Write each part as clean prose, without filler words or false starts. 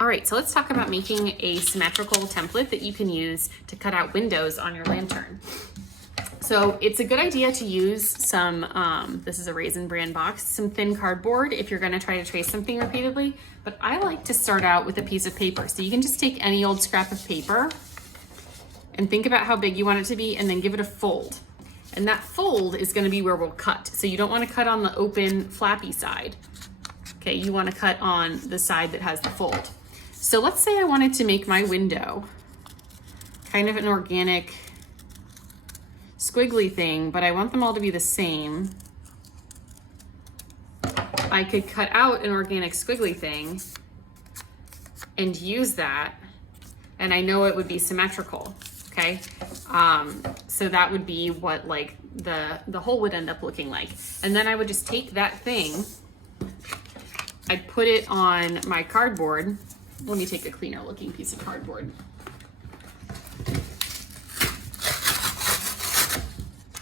All right, so let's talk about making a symmetrical template that you can use to cut out windows on your lantern. So it's a good idea to use some, this is a Raisin brand box, some thin cardboard if you're gonna try to trace something repeatedly, but I like to start out with a piece of paper. So you can just take any old scrap of paper and think about how big you want it to be and then give it a fold. And that fold is gonna be where we'll cut. So you don't wanna cut on the open flappy side. Okay, you wanna cut on the side that has the fold. So let's say I wanted to make my window kind of an organic squiggly thing, but I want them all to be the same. I could cut out an organic squiggly thing and use that, and I know it would be symmetrical, okay? So that would be what like the hole would end up looking like. And then I would just take that thing, I'd put it on my cardboard. Let me take a cleaner looking piece of cardboard.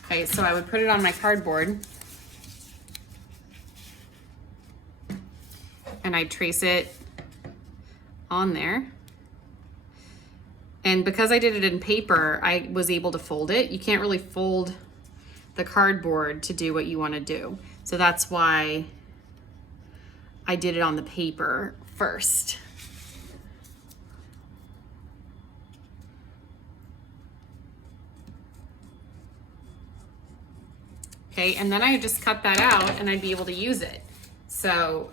Okay, so I would put it on my cardboard and I'd trace it on there. And because I did it in paper, I was able to fold it. You can't really fold the cardboard to do what you want to do. So that's why I did it on the paper first. Okay, and then I would just cut that out and I'd be able to use it. So,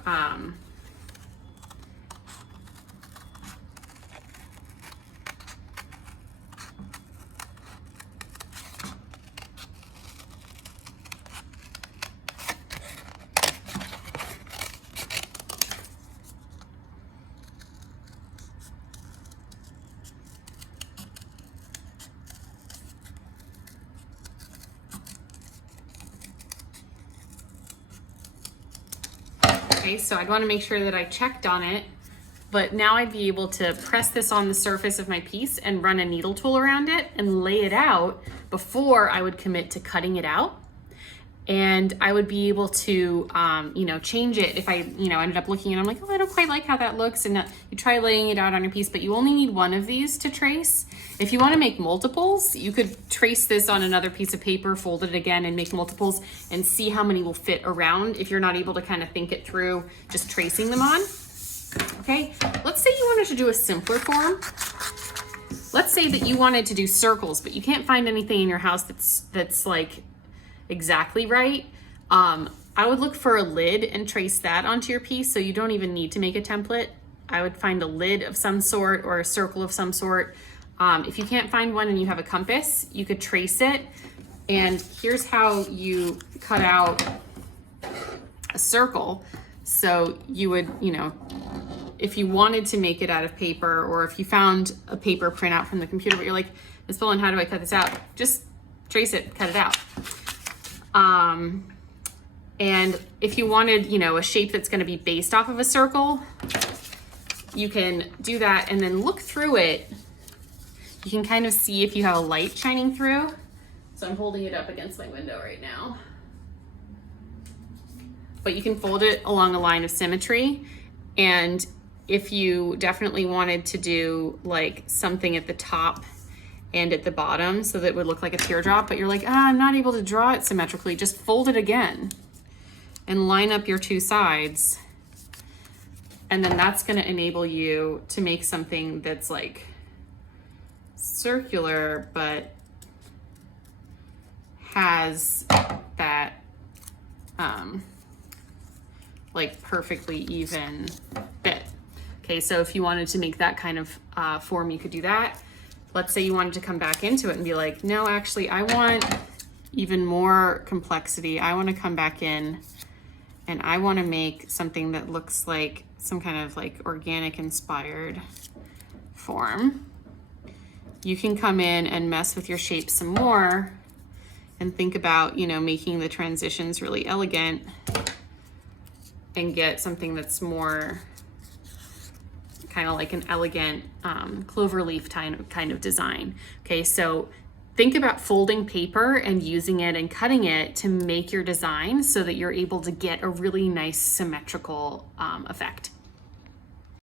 okay, so I'd want to make sure that I checked on it, but now I'd be able to press this on the surface of my piece and run a needle tool around it and lay it out before I would commit to cutting it out. And I would be able to, change it if I, ended up looking and I'm like, oh, I don't quite like how that looks. And you try laying it out on your piece, but you only need one of these to trace. If you want to make multiples, you could trace this on another piece of paper, fold it again and make multiples and see how many will fit around if you're not able to kind of think it through just tracing them on. Okay, let's say you wanted to do a simpler form. Let's say that you wanted to do circles, but you can't find anything in your house that's like exactly right. I would look for a lid and trace that onto your piece, so you don't even need to make a template. I would find a lid of some sort or a circle of some sort. If you can't find one and you have a compass, you could trace it. And here's how you cut out a circle. So you would, if you wanted to make it out of paper, or if you found a paper printout from the computer, but you're like, Ms. Boland, how do I cut this out? Just trace it, cut it out. And if you wanted, a shape that's going to be based off of a circle, you can do that and then look through it. You can kind of see if you have a light shining through. So I'm holding it up against my window right now. But you can fold it along a line of symmetry. And if you definitely wanted to do like something at the top and at the bottom so that it would look like a teardrop, but you're like, I'm not able to draw it symmetrically, just fold it again and line up your two sides. And then that's gonna enable you to make something that's like circular, but has that like perfectly even fit. Okay, so if you wanted to make that kind of form, you could do that. Let's say you wanted to come back into it and be like, no, actually, I want even more complexity. I want to come back in and I want to make something that looks like some kind of like organic inspired form. You can come in and mess with your shape some more and think about, making the transitions really elegant and get something that's more kind of like an elegant cloverleaf kind of design. Okay, so think about folding paper and using it and cutting it to make your design so that you're able to get a really nice symmetrical effect.